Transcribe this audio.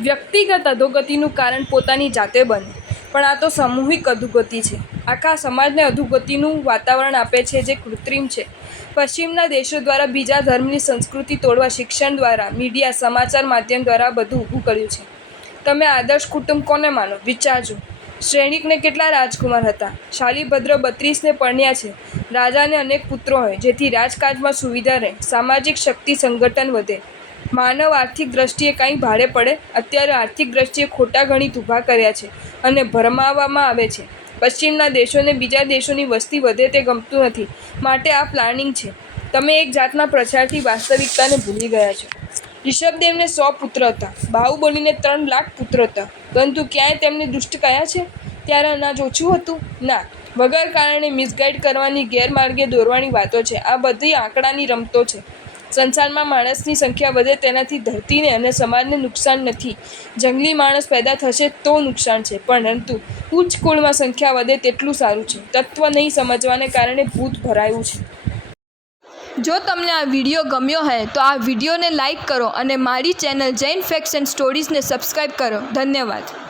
વ્યક્તિગત અધોગતિનું કારણ પોતાની જાતે બને, પણ આ તો સામૂહિક અધોગતિ છે. આખા સમાજને અધોગતિનું વાતાવરણ આપે છે જે કૃત્રિમ છે. પશ્ચિમના દેશો દ્વારા બીજા ધર્મની સંસ્કૃતિ તોડવા શિક્ષણ દ્વારા, મીડિયા, સમાચાર માધ્યમ દ્વારા બધું ઊભું કર્યું છે. તમે આદર્શ કુટુંબ કોને માનો? વિચારજો. શ્રેણિકને કેટલા રાજકુમાર હતા? શાલિભદ્ર 32ને પરણ્યા છે. રાજાને અનેક પુત્રો હોય, જેથી રાજકાજમાં સુવિધા રહે, સામાજિક શક્તિ, સંગઠન વધે. માનવ આર્થિક દ્રષ્ટિએ કાંઈ ભાડે પડે? અત્યારે આર્થિક દ્રષ્ટિએ ખોટા ગણિત ઊભા કર્યા છે અને ભરમાવવામાં આવે છે. પશ્ચિમના દેશોને બીજા દેશોની વસ્તી વધે તે ગમતું નથી, માટે આ પ્લાનિંગ છે. તમે એક જાતના પ્રચારથી વાસ્તવિકતાને ભૂલી ગયા છો. ઋષભદેવને 100 પુત્ર હતા. બાહુબલીને 3 લાખ પુત્ર હતા. પરંતુ ક્યાંય તેમને દુષ્ટ કયા છે? ત્યારે અનાજ ઓછું હતું? ના, વગર કારણે મિસગાઈડ કરવાની, ગેરમાર્ગે દોરવાની વાતો છે. આ બધી આંકડાની રમતો છે. સંસારમાં માણસની સંખ્યા વધે તેનાથી ધરતીને અને સમાજને નુકસાન નથી. જંગલી માણસ પેદા થશે તો નુકસાન છે, પરંતુ ઉચ્ચ કુળમાં સંખ્યા વધે તેટલું સારું છે. તત્વ નહીં સમજવાને કારણે ભૂત ભરાયું છે. જો તમને આ વિડીયો ગમ્યો હોય તો આ વિડીયોને લાઈક કરો અને મારી ચેનલ જૈન ફેક્ટ્સ એન્ડ સ્ટોરીઝને સબસ્ક્રાઈબ કરો. ધન્યવાદ.